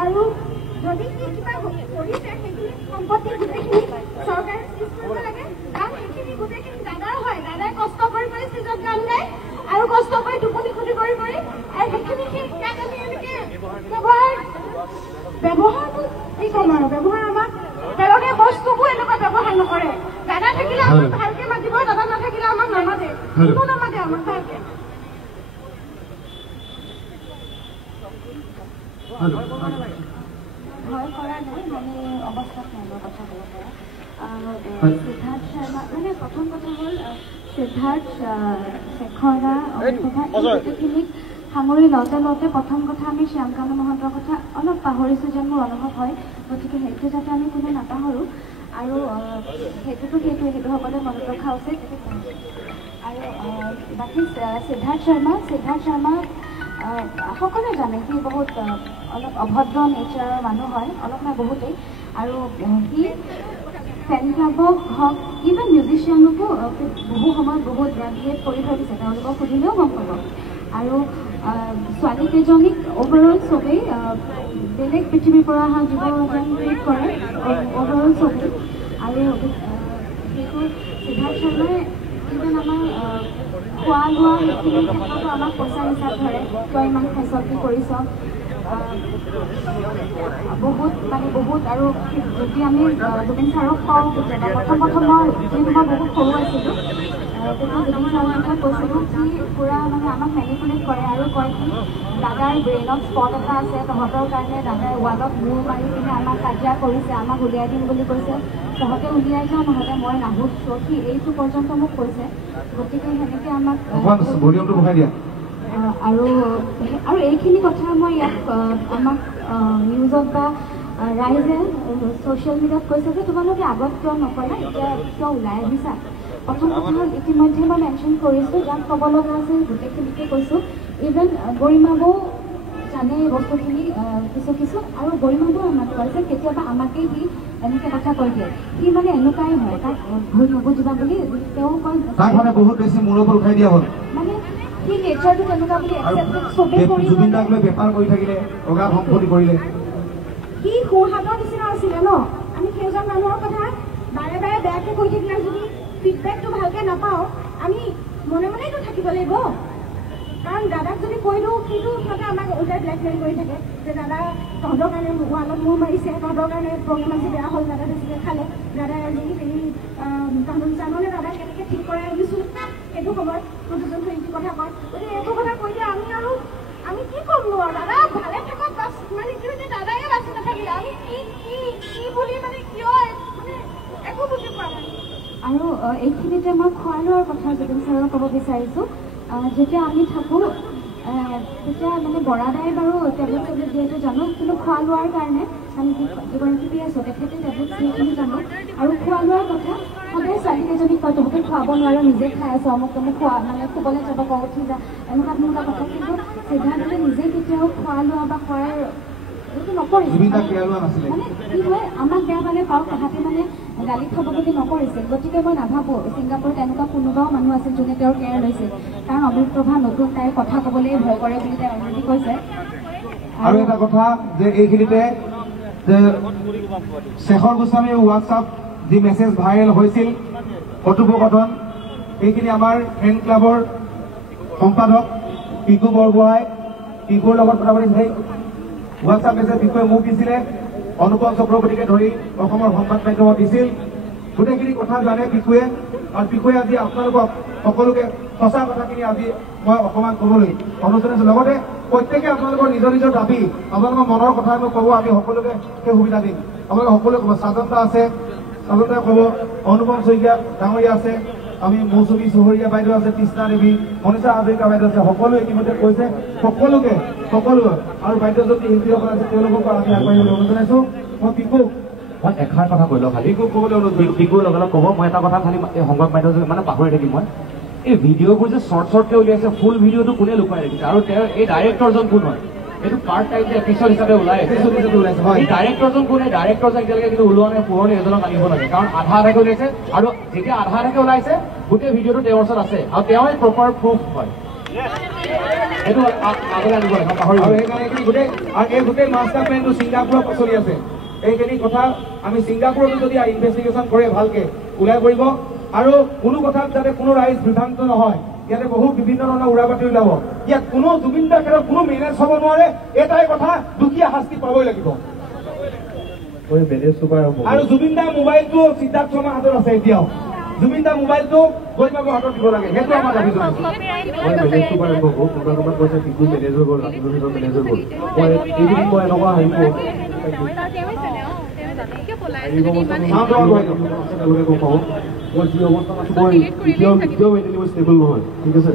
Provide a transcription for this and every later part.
আৰু যদি কিবা কৰিছে সেইখিনি সম্পত্তি গোটেইখিনি চৰকাৰে চিজ কৰিব লাগে কাৰণ সেইখিনি গোটেইখিনি দাদাৰ হয় দাদাই কষ্ট কৰি কৰি চিজত গান গায় আৰু কষ্ট কৰি টোপনি ক্ষতি কৰি কৰি আৰু সেইখিনি ইয়াত আমি এনেকে ব্যৱহাৰটো কি ক'ম আৰু ব্যৱহাৰ আমাক পেলনীয়া বস্তুবোৰ এনেকুৱা ব্যৱহাৰ নকৰে দাদা থাকিলে আমাক ভালকে মাতিব দাদা নাথাকিলে আমাক নামাতে কোনো নামাতে আমাক ভালকে ভয় কৰা নাই মানে অৱস্থাত নামৰ কথা ক'ব পৰা সিদ্ধাৰ্থ শৰ্মা মানে প্ৰথম কথা হ'ল সিদ্ধাৰ্থ শেখৰা গোটেইখিনিক সামৰি লওঁতে প্ৰথম কথা আমি শ্যামকানু মহন্তৰ কথা অলপ পাহৰিছোঁ যেন মোৰ অনুভৱ হয় গতিকে সেইটো যাতে আমি কোনো নাপাহৰোঁ আৰু সেইটো সকলোৱে মনত ৰখা উচিত আৰু বাকী সিদ্ধাৰ্থ শৰ্মা সকলোৱে জানে সি বহুত অলপ অভদ্ৰ নেচাৰৰ মানুহ হয় অলপ নাই বহুতেই আৰু সি ফেন ক্লাবক হওক ইভেন মিউজিচিয়ানকো বহু সময়ত বহুত বিহেভ কৰি থৈ দিছে তেওঁলোকক সুধিলেও গম পাব আৰু ছোৱালীকেইজনীক অভাৰঅল চবেই বেলেগ পৃথিৱীৰ পৰা অহা জীৱ যেন ট্ৰিট কৰে অভাৰঅল চবেই আৰু সেইটো সিদ্ধাৰ্থ শৰ্মাই ইভেন আমাৰ খোৱা লোৱা সেইখিনিৰ ক্ষেত্ৰতো আমাক পইচা হিচাপ ধৰে তই ইমান ফেচলিটি কৰিছ বহুত আৰু যদি আমি জুবিন ছাৰক কওঁ কেতিয়াবা প্ৰথম মই যিহেতু মই বহুত সৰু আছিলোঁ তেতিয়া জুবিন ছাৰৰ কথা কৈছিলোঁ সি পূৰা মানে আমাক মেনিপুলেট কৰে আৰু কয় কি দাদাৰ ব্ৰেইনত স্পট এটা আছে তহঁতৰ কাৰণে দাদাই ৱালত মূৰ মাৰি কিনে আমাক কাজিয়া কৰিছে আমাক উলিয়াই দিম বুলি কৈছে তহঁতে উলিয়াই যাওঁ নহ'লে মই নাহোঁ সি এইটো পৰ্যন্ত মোক কৈছে গতিকে সেনেকৈ আমাক আৰু এইখিনি কথা মই ইয়াত আমাক নিউজত বা ৰাইজে ছ'চিয়েল মিডিয়াত কৈছে যে তোমালোকে আগত কিয় নকৰা এতিয়া কিয় ওলাই আহিছা প্ৰথম কথা হ'ল ইতিমধ্যে মই মেনশ্যন কৰিছোঁ যাক ক'ব লগা আছে গোটেইখিনিকে কৈছোঁ ইভেন গৰিমা বৌ জানে এই বস্তুখিনি কিছু আৰু গৰিমা বৌ আমাক কয় যে কেতিয়াবা আমাকেই সি এনেকৈ কথা কৈ দিয়ে সি মানে এনেকুৱাই হয় তাক ভুল নুবুজিবা বুলি তেওঁ কয় বহুত বেছি মূৰৰ ওপৰত উঠাই দিয়া হ'ল মানে সি নেচাৰটো তেনেকুৱা বুলি চবেই বেপাৰ কৰি থাকিলে অগা সম্পত্তি কৰিলে সি সোঁহাতৰ নিচিনা আছিলে ন আমি সেইজন মানুহৰ কথা বাৰে বাৰে বেয়াকৈ কৈ থাকিলে যদি ফিডবেকটো ভালকৈ নাপাওঁ আমি মনে মনেইতো থাকিব লাগিব কাৰণ দাদাক যদি কৈ দিওঁ কিন্তু সিহঁতে আমাক ওলাই ব্লেকমেইল কৰি থাকে যে দাদা তহঁতৰ কাৰণে ৱালত মূৰ মাৰিছে তহঁতৰ কাৰণে প্ৰগ্ৰেম আজি বেয়া হ'ল দাদা বেছিকৈ খালে দাদাই আজি হেৰি কানুন চানুনে দাদাক কেনেকৈ ঠিক কৰাই আনিছোঁ সেইটো সময়ত প্ৰযোজন সেইটো কথা কয় গতিকে এইটো কথা কৈ দিয়ে আমি কি ক'মনো আৰু দাদা ভালে থাকক বাছ মানে কি হৈছে দাদায়ে বাচি নাথাকিলে আমি কি বুলি মানে কিয় মানে একো বুজি পোৱা নাই আৰু এইখিনিতে মই খোৱা লোৱাৰ কথা জুবিন ছাৰক ক'ব বিচাৰিছোঁ যেতিয়া আমি থাকোঁ তেতিয়া মানে বৰাদাই বাৰু টেবলেট যিহেতু জানো কিন্তু খোৱা লোৱাৰ কাৰণে আমি যিগৰাকী পি আছোঁ তেখেতে টেবলেট যিখিনি জানো আৰু খোৱা লোৱাৰ কথা সদায় ছোৱালীকেইজনীক কয় তহঁতে খুৱাব নোৱাৰোঁ নিজে খাই আছোঁ অমুক তমুক খোৱা মানে শুবলৈ যাব কওঁ উঠি যা এনেকুৱা কথা কিন্তু সিদ্ধাৰ্থে নিজে কেতিয়াও খোৱা লোৱা বা খোৱাৰ এইটো নকৰিছিল মানে কি হয় আমাক বেয়া পালে পাওঁ তাহাঁতে মানে গালি খাব বুলি নকৰিছিল গতিকে মই নাভাবোঁ ছিংগাপুৰত এনেকুৱা কোনোবাও মানুহ আছিল যোনে তেওঁৰ কেয়াৰ লৈছিল কাৰণ অমৃতপ্ৰভা নতুন তাইৰ কথা ক'বলৈ ভয় কৰে বুলি তাই অলৰেডি কৈছে আৰু এটা কথা যে এইখিনিতে যে শেখৰ গোস্বামীৰ হোৱাটছআপ যি মেছেজ ভাইৰেল হৈছিল কথোপকথন এইখিনি আমাৰ ফেন ক্লাবৰ সম্পাদক পিকু বৰগোহাঁই পিকুৰ লগত কথা পাতি সেই হোৱাটছআপ মেছেজ বিষয়ে মোক দিছিলে অনুপম চক্ৰৱৰ্তীকে ধৰি অসমৰ সংবাদ মাধ্যমত দিছিল গোটেইখিনি কথা জানে পিকুৱে আৰু পিকুৱে আজি আপোনালোকক সকলোকে সঁচা কথাখিনি আজি মই অকণমান ক'বলৈ অনুৰোধ জনাইছোঁ লগতে প্ৰত্যেকে আপোনালোকৰ নিজৰ নিজৰ দাবী আপোনালোকৰ মনৰ কথা ক'ব আমি সকলোকে সেই সুবিধা দিম আপোনালোকে সকলোৱে ক'ব স্বাধীনতা আছে স্বাধীনতাই ক'ব অনুপম শইকীয়া ডাঙৰীয়া আছে আমি মৌচুমী চহৰীয়া বাইদেউ আছে তৃষ্ণা দেৱী মনীষা হাজৰিকা বাইদেউ আছে সকলোৱে ইতিমধ্যে কৈছে সকলোৱে আৰু বাইদেউ যদি শিল্পীসকল আছে তেওঁলোকক আমি আগবাঢ়িবলৈ অনুৰোধ জনাইছোঁ মই পিকুক মই এষাৰ কথা কৈ লওঁ খালি পিকুক ক'বলৈ অনুৰোধ পিকুৰ লগে লগে ক'ব মই এটা কথা খালি এই সংবাদ বাইদেউ মানে পাহৰি থাকিম মই এই ভিডিঅ'বোৰ যে শ্বৰ্টকে উলিয়াইছে, ফুল ভিডিঅ'টো কোনে লুকুৱাই ৰাখিছে আৰু তেওঁ এই ডাইৰেক্টৰজন কোন হয়? এইটো পাৰ্ট টাইম যে এপিছড হিচাপে ওলাইছে, এই ডাইৰেক্টৰজন কোনে? ডাইৰেক্টৰ এতিয়ালৈকে কিন্তু ওলোৱা নাই, পুৰণি এজনক আনিব লাগে, কাৰণ আধাকে উলিয়াইছে আৰু যেতিয়া আধাকে ওলাইছে গোটেই ভিডিঅ'টো তেওঁৰ ওচৰত আছে আৰু তেওঁৱে প্ৰপাৰ প্ৰুফ হয়। এইটো আগলৈ আনিব লাগে, পাহৰি এই গোটেই মাষ্টাৰ প্লেনটো ছিংগাপুৰত চলি আছে। এইখিনি কথা আমি ছিংগাপুৰতো যদি ইনভেষ্টিগেশ্যন কৰে ভালকে ওলাই পৰিব আৰু কোনো কথাত যাতে কোনো ৰাইজ বিভ্ৰান্ত নহয়। ইয়াতে বহুত বিভিন্ন ধৰণৰ উৰা বাতৰি ওলাব। ইয়াত কোনো জুবিন দাৰ ক্ষেত্ৰত কোনো মেনেজ হ'ব নোৱাৰে, এটাই কথা, দুখীয়া শাস্তি পাবই লাগিব। আৰু জুবিন দাৰ মোবাইলটো সিদ্ধাৰ্থ শৰ্মাৰ হাতত আছে এতিয়াও। জুবিন দাৰ মোবাইলটো গৰিমাবৰ হাতত দিব লাগে, সেইটো আমাৰ দাবী জনাইছো। ষ্টেবল নহয়, ঠিক আছে।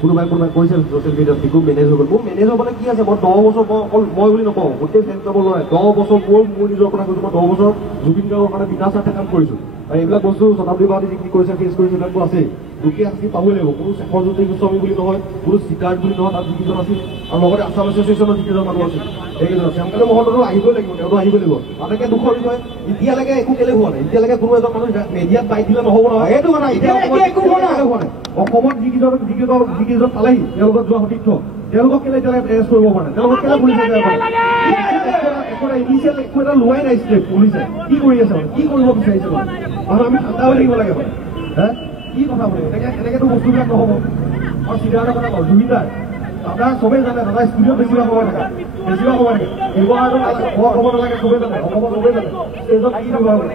কোনোবাই কৈছে ছ'চিয়েল মিডিয়াত বিকু মেনেজ হৈ গ'ল। মোৰ মেনেজ হ'বলৈ কি আছে? মই 10 বছৰ, মই অকল মই বুলি নকওঁ, গোটেই ফেন ক্লাবৰ ল'ৰাই 10 বছৰ মোৰ নিজৰ কথা কৈছোঁ। মই 10 বছৰ জুবিন গাৰ্গৰ কাৰণে বিনা স্বাৰ্থে কাম কৰিছোঁ আৰু এইবিলাক বস্তু শতাব্দী বাদী যিখিনি কৰিছে, ফেচ কৰিছে, এইবিলাকতো আছেই। দুখীয়া শাস্তি পাবই লাগিব। কোনো শেষৰজ্যোতি গোস্বামী বুলি নহয়, কোনো চিটাৰ্ট বুলি নহয়, তাত যিকেইজন আছিল আৰু লগতে আছাম এছ'চিয়েশ্যনৰ যিকেইজন মানুহ আছিল সেইকেইজন আছে। তেওঁলোকে মহন্তটো আহিবই লাগিব, তেওঁতো আহিবই লাগিব। তাতকে দুখৰ বিষয় এতিয়ালৈকে একো কেলে হোৱা নাই। এতিয়ালৈকে কোনো এজন মানুহ মেডিয়াত পাই দিলে নহ'ব নহয়, সেইটো কথা। একো হোৱা নাই অসমত যিকেইজন পালেহি তেওঁলোকক যোৱা সতীৰ্থ, তেওঁলোকক কেলে এতিয়ালৈকে এৰেষ্ট কৰিব পৰা নাই? তেওঁলোকক কেলে পুলিচে ইনিচিয়েল একো এটা লোৱাই নাই ষ্টেপ পুলিচে। কি কৰি আছে মানে? কি কৰিব বিচাৰিছে মানে? আৰু আমি ঠাণ্ডা হৈ থাকিব লাগে মানে। হে কি কথা বোলে? এনেকেতো বস্তুবিলাক নহ'ব। আৰু চিধা এটা কথা কওঁ, জুবিন দাৰ দাদা চবেই জানে, দাদা ষ্টুডিঅ'ত বেছিভাগ সময় থাকে, ব্যৱহাৰটো হ'ব নালাগে, চবেই জানে, অসমত চবেই জানে ষ্টেজত কি ব্যৱহাৰ কৰে।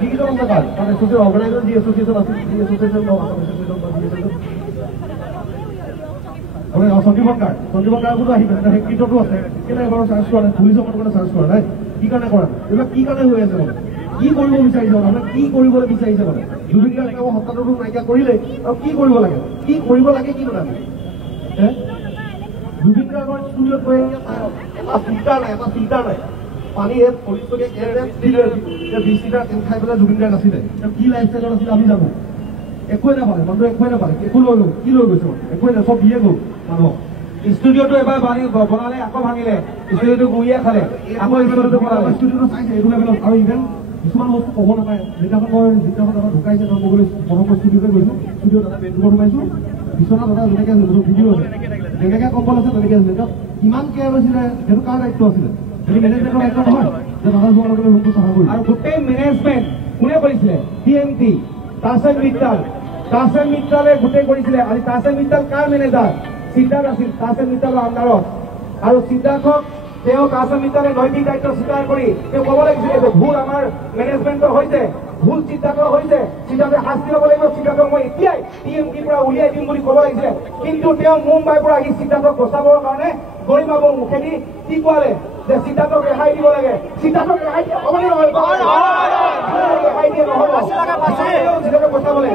যিকেইজন আছে তাত এছ'চিয়েশ্যন অৰ্গেনাইজাৰ, যি এছ'চিয়েশ্যন আছে, যি এছ'চিয়েশ্যন সঞ্জীৱন গাৰ্গতো আহি পেলাই সেইকেইটাতো আছে। কেলে এবাৰ চাৰ্জ কৰা নাই? পুলিচৰ কাৰণে চাৰ্জ কৰা নাই, কি কাৰণে কৰা নাই? এইবিলাক কি কাৰণে হৈ আছে মানে? কি কৰিব বিচাৰিছে মানে? কি কৰিবলৈ বিচাৰিছে মানে? জুবিন গাৰ্গ তেওঁ সত্তাটো নাইকিয়া কৰিলে আৰু কি কৰিব লাগে? কি কৰিব লাগে কি মানে? জুবিন গাৰ্গৰ ষ্টুডিঅ'ত গৈ এটা ফিল্টাৰ নাই, পানী 40 টকীয়া কেৰাৰে 20 লিটাৰ তেল খাই পেলাই জুবিন গাৰ্গ আছিলে। কি লাইফ ষ্টাইলত আছিলে আমি জানো? একোৱে নাপালে, মানুহটো একোৱে নাপালে। একো লৈ গ'ল, কি লৈ গৈছে? একোৱে নাই, চব দিয়ে গ'ল মানুহক। ষ্টুডিঅ'টো এবাৰ বনালে, আকৌ ভাঙিলে, ষ্টুডিঅ'টো গুৰিয়ে খালে, আকৌ ষ্টুডিঅ'টো বনালে। ষ্টুডিঅ'টো চাইছে এইটো লেভেলত। আৰু ইভেন কিছুমান বস্তু ক'ব নাপায়। যিদিনাখন দাদা ঢুকাইছে, ধৰ্ম বুলি প্ৰথম ষ্টুডিঅ'তে গৈছোঁ, ষ্টুডিঅ'ত দাদা বেডৰুমত সোমাইছোঁ, বিচনা দাদা যেনেকৈ ভিডিঅ' আছে, যেনেকৈ কম্বল আছে তেনেকৈ আছিলে। কিমান কেয়াৰ লৈছিলে, সেইটো কাৰ দায়িত্ব আছিলে? সেইটো মেনেজমেণ্টৰ দায়িত্ব নহয় যে দাদা যোৱাৰ লগে ৰুমটো চাফা কৰি। আৰু গোটেই মেনেজমেণ্ট কোনে কৰিছিলে? TMT, তাহসেন মিত্তালে গোটেই কৰিছিলে। আৰু তাহসেন মিত্তাল কাৰ মেনেজাৰ? সিদ্ধাৰ্থ আছিল তাহসেন মিত্তালৰ আণ্ডাৰত। আৰু সিদ্ধাৰ্থক তেওঁ তাহসেন মিত্তালে নৈতিক দায়িত্ব স্বীকাৰ কৰি তেওঁ ক'ব লাগিছিলে যে ভুল আমাৰ মেনেজমেণ্টৰ হৈছে, ভুল সিদ্ধাৰ্থৰ হৈছে, সিদ্ধাৰ্থে শাস্তি ল'ব লাগিব, সিদ্ধাৰ্থক মই এতিয়াই TMTৰ পৰা উলিয়াই দিম বুলি ক'ব লাগিছিলে। কিন্তু তেওঁ মুম্বাইৰ পৰা আহি সিদ্ধাৰ্থক বচাবৰ কাৰণে গৰিমাবৰ মুখেদি কি কোৱালে যে সিদ্ধাৰ্থক ৰেহাই দিব লাগে। সিদ্ধাৰ্থক ৰেহাই দিয়া হ'ব নে নহয়? ৰেহাই দিয়ে নহ'ব, বচাবলৈ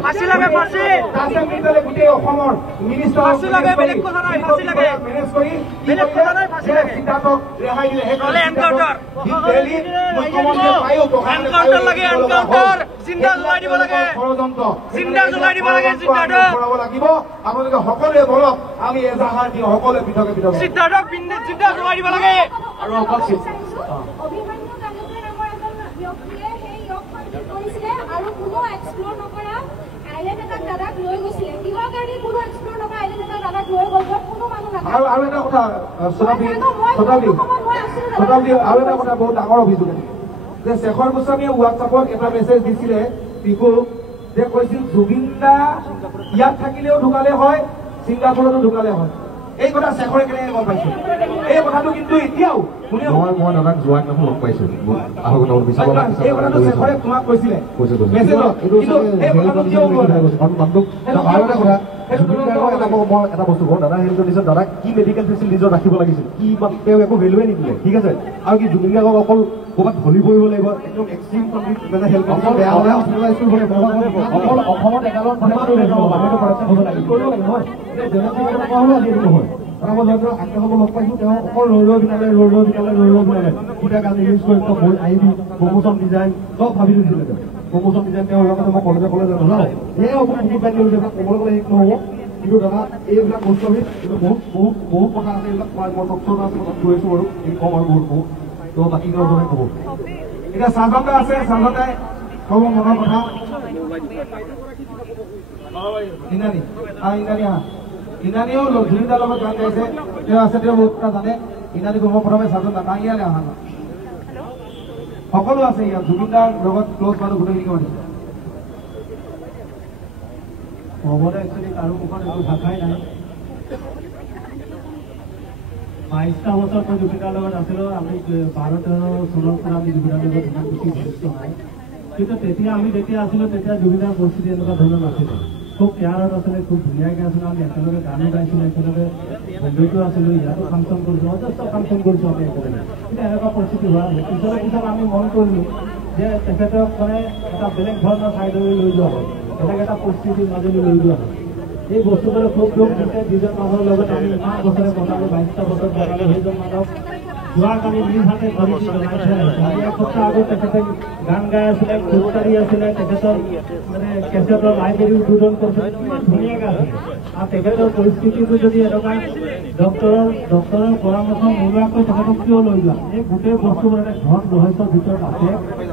তাহসেন মিত্তালে গোটেই অসমৰ মিনিষ্টাৰ মেনেজ কৰি সিদ্ধাৰ্থক ৰেহাই দিলে। লাগিব আপোনালোকে সকলোৱে বলক, আমি এজাহাৰ দিওঁ, সকলোৱে পৃথকে পৃথকে সিদ্ধাৰ্থক জ্বলাই দিব লাগে। আৰু অকল আৰু এটা কথা শতাব্দী, আৰু এটা কথা বহুত ডাঙৰ অভিযোগ যে শেখৰ গোস্বামীয়ে হোৱাটছআপত এটা মেছেজ দিছিলে পিকু, যে কৈছিল জুবিন দা ইয়াত থাকিলেও ঢুকালে হয়, ছিংগাপুৰতো ঢুকালে হয়। এই কথা শেখৰে কেনেকৈ গম পাইছো? এই কথাটো কিন্তু এতিয়াও মই দাদাক যোৱাক দেখোন লগ পাইছো, এই কথাটো শেখৰে তোমাক কৈছিলে মেছেজত। এটা বস্তু কওঁ, দাদা হেল্থ কণ্ডিশ্যন, দাদা কি মেডিকেল ফেচিলিটিজত ৰাখিব লাগিছিল, কি তেওঁ একো ভেলুৱে নিদিলে, ঠিক আছে। আৰু কি জুবিন গাৰ্গক অকল ক'ৰবাত ধলি পৰিব লাগিব, একদম এক্সট্ৰিম মানে হেল্থ কণ্ডিশ্যন বেয়া হ'লে হস্পিটেলাইজ কৰিব লাগিব। অকল অসমত এগালত নহয়। আমাৰ ধৰক আকাশক লগ পাইছো, তেওঁ অকল ৰৈ বিনালে এতিয়া গান ইউজ কৰি আহিবি প্ৰমোচন ডিজাইন চব ভাবি দিছিলে তেওঁ। প্ৰমোশ্যন ডিজাইন তেওঁ লগতে মই কলেজে নাযাওঁ এই হ'ব বহুত বাইক লৈ যাব ক'বলৈ গ'লে শেষ নহ'ব কিন্তু দাদা এইবিলাক বস্তু আমি বহুত কথা আছে এইবিলাক মই ডক্টৰ আছে গৈছোঁ বাৰু এই কম আৰু বহুত তো বাকী জনে ক'ব এতিয়া চাহজতা আছে চাহজতাই ক'ব মনৰ কথা ইনানী ইনানীও জুবিনদাৰ লগত গান গাইছে তেওঁ আছে তেওঁ বহুত কথা জানে ইনানী ক'ব প্ৰথমে চাহজতা ইয়ালৈ অহা নাই সকলো আছে ইয়াত জুবিনদাৰ লগত ক্লজ মানুহ গোটেইখিনি মাতিছে ক'বলৈ একচুৱেলি কাৰো মুখত একো ভাষাই নাই 22টা বছৰ মই জুবিনদাৰ লগত আছিলোঁ আমি 12-13 চনৰ পৰা আমি জুবিনদাৰ লগত ইমান বেছি ঘনিষ্ঠ নাই কিন্তু তেতিয়া আমি যেতিয়া আছিলোঁ তেতিয়া জুবিনদাৰ পৰিস্থিতি এনেকুৱা ধৰণৰ নাছিলে খুব কেয়াৰত আছিলে খুব ধুনীয়াকৈ আছিলোঁ আমি একেলগে গানো গাইছিলোঁ একেলগে বন্ধুতো আছিলোঁ ইয়াতো ফাংচন কৰিছোঁ যথেষ্ট ফাংচন কৰিছোঁ আমি একেলগে কিন্তু এনেকুৱা পৰিস্থিতি হোৱা নাই পিছত আমি মন কৰিলোঁ যে তেখেতক মানে এটা বেলেগ ধৰণৰ ছাইডলৈ লৈ যোৱা হয় বেলেগ এটা পৰিস্থিতিৰ মাজলৈ লৈ যোৱা হয় এই বস্তুবোৰে খুব দুখ দিছে যিজন মানুহৰ লগত আমি ইমান বছৰে কটালোঁ 22টা বছৰ কটালোঁ সেইজন মানুহক যোৱাকালি নিজ হাতে ধৰি জনাইছে আজি এসপ্তাহ আগত তেখেতে গান গাই আছিলে খোজকাঢ়ি আছিলে তেখেতৰ মানে কেছেটৰ লাইব্ৰেৰী উদ্বোধন কৰিছিলে ইমান ধুনীয়াকৈ আছিলে আৰু তেখেতৰ পৰিস্থিতিটো যদি এনেকুৱা ডক্টৰৰ পৰামৰ্শ নোলোৱাকৈ তেখেতক কিয় লৈ যোৱা এই গোটেই বস্তুবোৰ এটা ঘন ৰহস্যৰ ভিতৰত আছে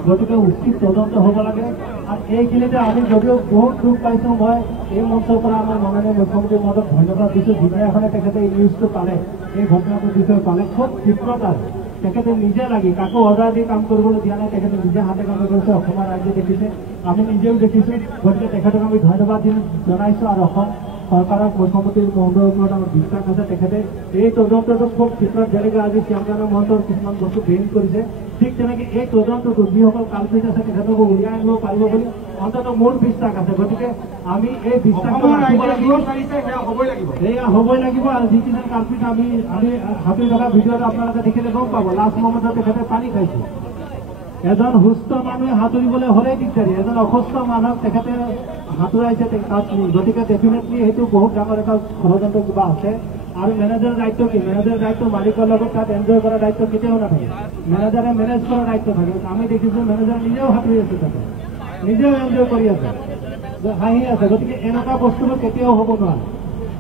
গতিকে উচিত তদন্ত হ'ব লাগে আৰু এইখিনিতে আমি যদিও বহুত দুখ পাইছোঁ মই এই মঞ্চৰ পৰা আমাৰ মাননীয় মুখ্যমন্ত্ৰী মহোদয়ক ধন্যবাদ দিছোঁ যিদিনাখনে তেখেতে এই নিউজটো পালে এই ঘটনাটোৰ বিষয়ে পালে খুব ক্ষিপ্ৰতা তেখেতে নিজে লাগি কাকো অৰ্ডাৰ দি কাম কৰিবলৈ দিয়া নাই তেখেতে নিজে হাতে কাম কৰিছে অসমৰ ৰাইজে দেখিছে আমি নিজেও দেখিছোঁ গতিকে তেখেতক আমি ধন্যবাদ জনাইছোঁ আৰু অসম চৰকাৰৰ মুখ্যমন্ত্ৰী মহোদয়ৰ ওপৰত আমাৰ বিশ্বাস আছে তেখেতে এই তদন্তটো খুব ক্ষিপ্ৰত যেনেকৈ আজি শ্যামকান্ত মহন্তৰ কিছুমান বস্তু বেইন কৰিছে ঠিক তেনেকৈ এই তদন্তটো যিসকল কালপিত আছে তেখেতকো উলিয়াই আনিব পাৰিব বুলি অন্ততঃ মোৰ বিশ্বাস আছে গতিকে আমি এই বিশ্বাসটো ৰাখিব লাগিব এয়া হ'বই লাগিব আৰু যিকেইজন কালপিত আমি হাতুৰি থকা ভিডিঅ'টো আপোনালোকে দেখিলে গম পাব লাষ্ট মমেণ্টত তেখেতে পানী খাইছে এজন সুস্থ মানুহে সাঁতুৰিবলৈ হ'লেই দিগদাৰী এজন অসুস্থ মানুহক তেখেতে সাঁতুৰাইছে তাত গতিকে ডেফিনেটলি সেইটো বহুত ডাঙৰ এটা ষড়যন্ত্ৰ কিবা আছে আৰু মেনেজাৰৰ দায়িত্ব কি মেনেজাৰৰ দায়িত্ব মালিকৰ লগত তাত এনজয় কৰাৰ দায়িত্ব কেতিয়াও নাথাকে মেনেজাৰে মেনেজ কৰাৰ দায়িত্ব থাকে আমি দেখিছোঁ মেনেজাৰ নিজেও সাঁতুৰি আছে তাতে নিজেও এনজয় কৰি আছে হাঁহি আছে গতিকে এনেকুৱা বস্তুবোৰ কেতিয়াও হ'ব নোৱাৰে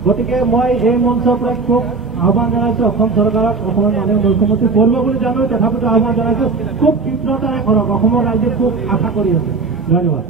গতিকে মই এই মঞ্চৰ পৰা খুব আহ্বান জনাইছোঁ অসম চৰকাৰক অসমৰ মাননীয় মুখ্যমন্ত্ৰী কৰিব বুলি জানো তথাপিতো আহ্বান জনাইছোঁ খুব তীব্ৰতাৰে কৰক অসমৰ ৰাইজে খুব আশা কৰি আছে ধন্যবাদ